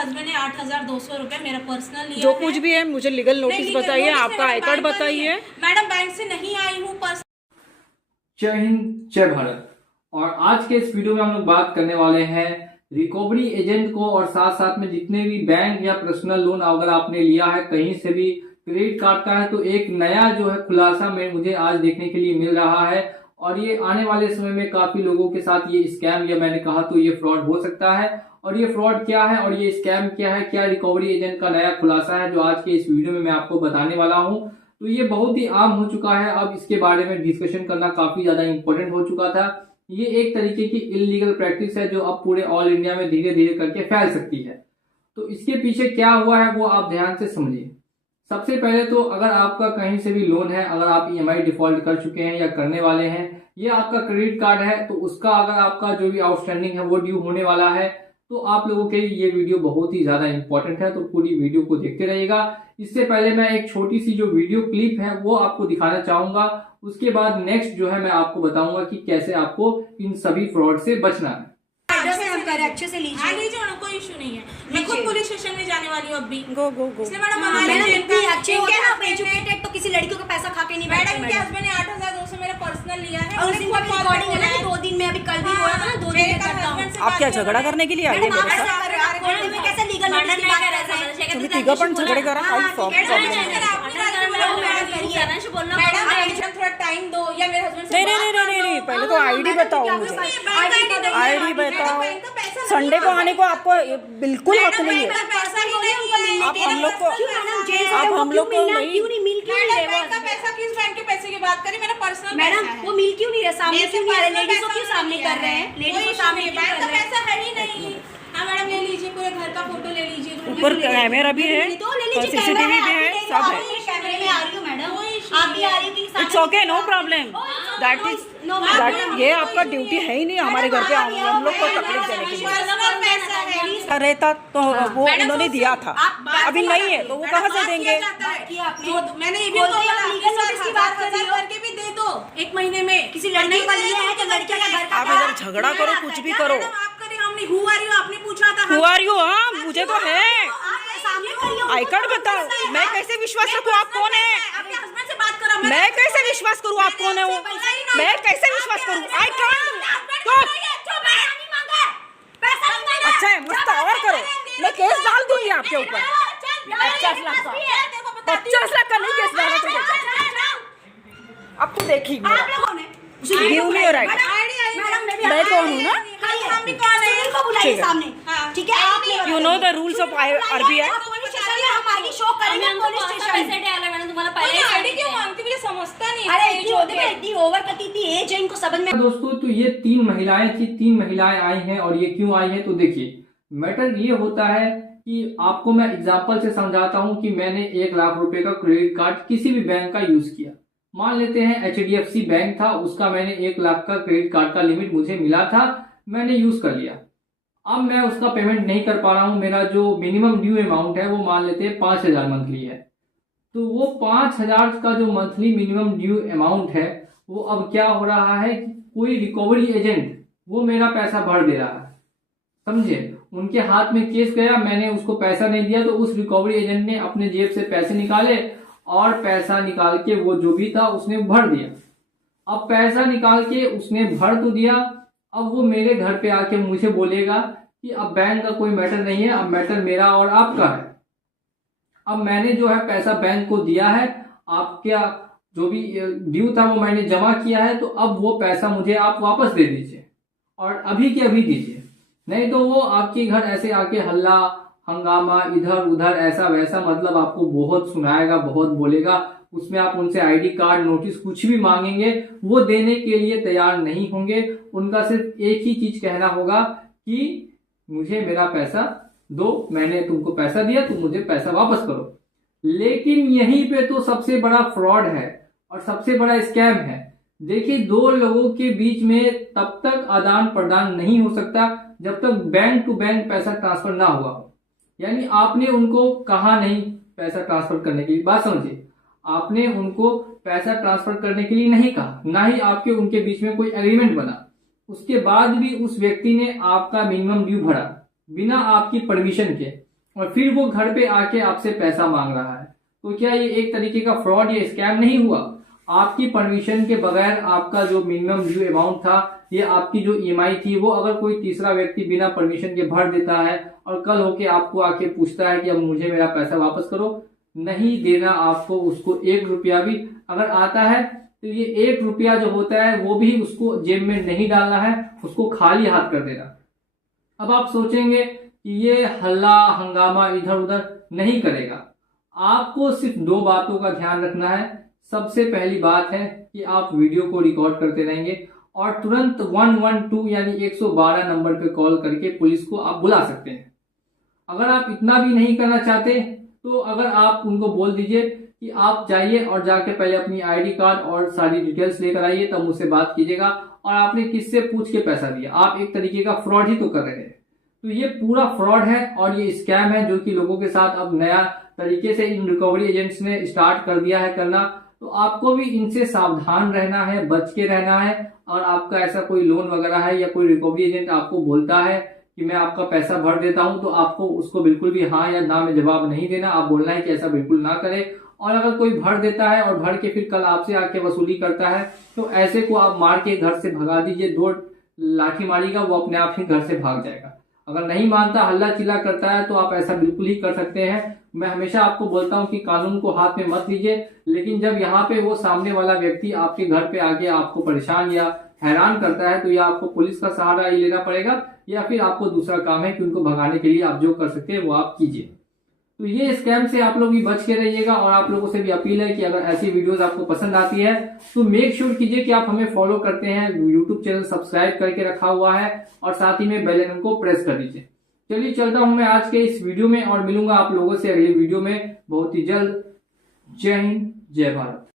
Husband ने 8,200 रुपए मेरा पर्सनल लिया जो कुछ भी है मुझे लीगल नोटिस बताइए, आपका आई कार्ड बताइए। मैडम बैंक से नहीं आई हूँ। जय हिंद, जय भारत। और आज के इस वीडियो में हम लोग बात करने वाले हैं रिकवरी एजेंट को, और साथ साथ में जितने भी बैंक या पर्सनल लोन अगर आपने लिया है कहीं से भी क्रेडिट कार्ड का है, तो एक नया जो है खुलासा में मुझे आज देखने के लिए मिल रहा है। और ये आने वाले समय में काफी लोगों के साथ ये स्कैम, या मैंने कहा तो ये फ्रॉड हो सकता है। और ये फ्रॉड क्या है और ये स्कैम क्या है, क्या रिकवरी एजेंट का नया खुलासा है जो आज के इस वीडियो में मैं आपको बताने वाला हूँ। तो ये बहुत ही आम हो चुका है, अब इसके बारे में डिस्कशन करना काफी ज्यादा इंपॉर्टेंट हो चुका था। ये एक तरीके की इलीगल प्रैक्टिस है जो अब पूरे ऑल इंडिया में धीरे धीरे करके फैल सकती है। तो इसके पीछे क्या हुआ है वो आप ध्यान से समझिए। सबसे पहले तो अगर आपका कहीं से भी लोन है, अगर आप ईएमआई डिफॉल्ट कर चुके हैं या करने वाले हैं, ये आपका क्रेडिट कार्ड है, तो उसका अगर आपका जो भी आउटस्टैंडिंग है वो ड्यू होने वाला है, तो आप लोगों के लिए ये वीडियो बहुत ही ज्यादा इंपॉर्टेंट है। तो पूरी वीडियो को देखते रहिएगा। इससे पहले मैं एक छोटी सी जो वीडियो क्लिप है वो आपको दिखाना चाहूंगा, उसके बाद नेक्स्ट जो है मैं आपको बताऊंगा कि कैसे आपको इन सभी फ्रॉड से बचना है। अच्छे से लीजिए, कोई इशू नहीं है। मैं खुद पुलिस स्टेशन में जाने वाली हूँ अभी। गो गो गो। अच्छे होते हैं आप एजुकेटेड, तो किसी लड़कियों का पैसा खा के नहीं बैठे। मैडम के हस्बैंड ने 8,200 मेरा पर्सनल लिया है, और उसका रिकॉर्डिंग है ना 2 दिन में, अभी कल भी हुआ था ना, 2 दिन में करता हूं। आप क्या झगड़ा करने के लिए आई है मेरे साथ? कोर्ट में कैसे लीगल नोटिस की बात कर रहे हैं? तुम्ही तिघं पण झगडे करा, काही प्रॉब्लेम मैडम थोड़ा टाइम दो, या मेरे हस्बैंड नहीं, पहले तो आईडी बताओ मुझे, आईडी बताओ। संडे को आने को आपको बिल्कुल हक नहीं है। आप हम लोग को नहीं मिल क्यों नहीं रहे? पैसा किस बैंक के पैसे की बात करें? मेरा पर्सनल मैडम वो मिल क्यों नहीं रहे? सामने क्यों नहीं आ रहे? लेडीज को क्यों सामने कर रहे हैं? लेडीज को सामने बैंक का पैसा है ही नहीं। हाँ मैडम ले लीजिए, पूरे घर का फोटो ले लीजिए, ऊपर कैमरा भी है, सीसीटीवी भी है, सब है। कैमरे में आ रही हूँ मैडम, आप भी आ रही थी। It's okay, no problem. That is ये आपका ड्यूटी है ही नहीं हमारे घर पे हम लोग को तकलीफ देने के लिए। रहता तो वो उन्होंने दिया था, अभी नहीं है तो वो कहाँ से देंगे? मैंने ये भी लीगल नोटिस की बात करके भी दे दो 1 महीने में। किसी लड़की का लिया है तो लड़कियों का घर का, आप इधर झगड़ा करो, कुछ भी करो। आपने पूछा था Who are you? हाँ मुझे तो है। आई कार्ड बताओ, मैं कैसे विश्वास रखूँ आप कौन है? हस्बैंड से बात करो। मैं कैसे विश्वास करूँ आप कौन है वो? मैं कैसे विश्वास करूँ? I can't. अच्छा है, मुझसे और करो, मैं केस डाल दूंगी आपके ऊपर। 50 लाख का, 50 लाख का नहीं केस डाला तुझे। अब तो देखिए गिव मी योर राइट। मैं कौन हूँ ना? ठीक है, you know the rules of RBI. दोस्तों तो ये 3 महिलाएं थी, 3 महिलाएं आई हैं। और ये क्यों आई हैं तो देखिए, मैटर ये होता है कि आपको मैं एग्जांपल से समझाता हूं कि मैंने 1 लाख रुपए का क्रेडिट कार्ड किसी भी बैंक का यूज किया। मान लेते हैं HDFC बैंक था, उसका मैंने 1 लाख का क्रेडिट कार्ड का लिमिट मुझे मिला था, मैंने यूज कर लिया। अब मैं उसका पेमेंट नहीं कर पा रहा हूं, मेरा जो मिनिमम ड्यू अमाउंट है वो मान लेते हैं 5,000 मंथली है। तो वो 5,000 का जो मंथली मिनिमम ड्यू अमाउंट है वो अब क्या हो रहा है कि कोई रिकवरी एजेंट वो मेरा पैसा भर दे रहा है। समझे, उनके हाथ में केस गया, मैंने उसको पैसा नहीं दिया, तो उस रिकवरी एजेंट ने अपने जेब से पैसे निकाले और पैसा निकाल के वो जो भी था उसने भर दिया। अब पैसा निकाल के उसने भर तो दिया, अब वो मेरे घर पे आके मुझे बोलेगा कि अब बैंक का कोई मैटर नहीं है, अब मैटर मेरा और आपका है। अब मैंने जो है पैसा बैंक को दिया है, आपका जो भी ड्यू था वो मैंने जमा किया है, तो अब वो पैसा मुझे आप वापस दे दीजिए और अभी के अभी दीजिए, नहीं तो वो आपके घर ऐसे आके हल्ला हंगामा इधर उधर ऐसा वैसा, मतलब आपको बहुत सुनाएगा, बहुत बोलेगा। उसमें आप उनसे आईडी कार्ड, नोटिस कुछ भी मांगेंगे, वो देने के लिए तैयार नहीं होंगे। उनका सिर्फ एक ही चीज कहना होगा कि मुझे मेरा पैसा दो, मैंने तुमको पैसा दिया, तुम मुझे पैसा वापस करो। लेकिन यहीं पे तो सबसे बड़ा फ्रॉड है और सबसे बड़ा स्कैम है। देखिए, 2 लोगों के बीच में तब तक आदान प्रदान नहीं हो सकता जब तक बैंक टू बैंक पैसा ट्रांसफर ना हुआ हो। यानी आपने उनको कहा नहीं पैसा ट्रांसफर करने के लिए, बात समझिए, आपने उनको पैसा ट्रांसफर करने के लिए नहीं कहा, ना ही आपके उनके बीच में कोई एग्रीमेंट बना। उसके बाद भी उस व्यक्ति ने आपका मिनिमम ड्यू भरा बिना आपकी परमिशन के। और फिर वो घर पे आके आपसे पैसा मांग रहा है। तो क्या ये एक तरीके का फ्रॉड या स्कैम नहीं हुआ? आपकी परमिशन के बगैर आपका जो मिनिमम ड्यू अमाउंट था, ये आपकी जो EMI थी, वो अगर कोई तीसरा व्यक्ति बिना परमिशन के भर देता है और कल होके आपको आके पूछता है कि अब मुझे मेरा पैसा वापस करो, नहीं देना आपको उसको 1 रुपया भी। अगर आता है तो ये 1 रुपया जो होता है वो भी उसको जेब में नहीं डालना है, उसको खाली हाथ कर देना। अब आप सोचेंगे कि ये हल्ला हंगामा इधर उधर नहीं करेगा। आपको सिर्फ 2 बातों का ध्यान रखना है। सबसे पहली बात है कि आप वीडियो को रिकॉर्ड करते रहेंगे और तुरंत 112 यानी 112 नंबर पे कॉल करके पुलिस को आप बुला सकते हैं। अगर आप इतना भी नहीं करना चाहते तो अगर आप उनको बोल दीजिए कि आप जाइए और जाके पहले अपनी ID कार्ड और सारी डिटेल्स लेकर आइए, तब मुझसे बात कीजिएगा और आपने किससे पूछ के पैसा दिया। आप एक तरीके का फ्रॉड ही तो कर रहे हैं। तो ये पूरा फ्रॉड है और ये स्कैम है जो कि लोगों के साथ अब नया तरीके से इन रिकवरी एजेंट्स ने स्टार्ट कर दिया है करना। तो आपको भी इनसे सावधान रहना है, बच के रहना है। और आपका ऐसा कोई लोन वगैरह है या कोई रिकवरी एजेंट आपको बोलता है कि मैं आपका पैसा भर देता हूं, तो आपको उसको बिल्कुल भी हाँ या ना में जवाब नहीं देना। आप बोलना है कि ऐसा बिल्कुल ना करे। और अगर कोई भर देता है और भर के फिर कल आपसे आके वसूली करता है तो ऐसे को आप मार के घर से भगा दीजिए। 2 लाठी मारिएगा, वो अपने आप ही घर से भाग जाएगा। अगर नहीं मानता, हल्ला चिल्ला करता है, तो आप ऐसा बिल्कुल ही कर सकते हैं। मैं हमेशा आपको बोलता हूं कि कानून को हाथ में मत लीजिए, लेकिन जब यहाँ पे वो सामने वाला व्यक्ति आपके घर पे आके आपको परेशान या हैरान करता है तो या आपको पुलिस का सहारा ही लेना पड़ेगा या फिर आपको दूसरा काम है कि उनको भगाने के लिए आप जो कर सकते हैं वो आप कीजिए। तो ये स्कैम से आप लोग भी बच के रहिएगा। और आप लोगों से भी अपील है कि अगर ऐसी वीडियोस आपको पसंद आती है तो मेक श्योर कीजिए कि आप हमें फॉलो करते हैं, यूट्यूब चैनल सब्सक्राइब करके रखा हुआ है और साथ ही में बेल आइकन को प्रेस कर दीजिए। चलिए चलता हूं मैं आज के इस वीडियो में और मिलूंगा आप लोगों से अगले वीडियो में बहुत ही जल्द। जय हिंद, जय भारत।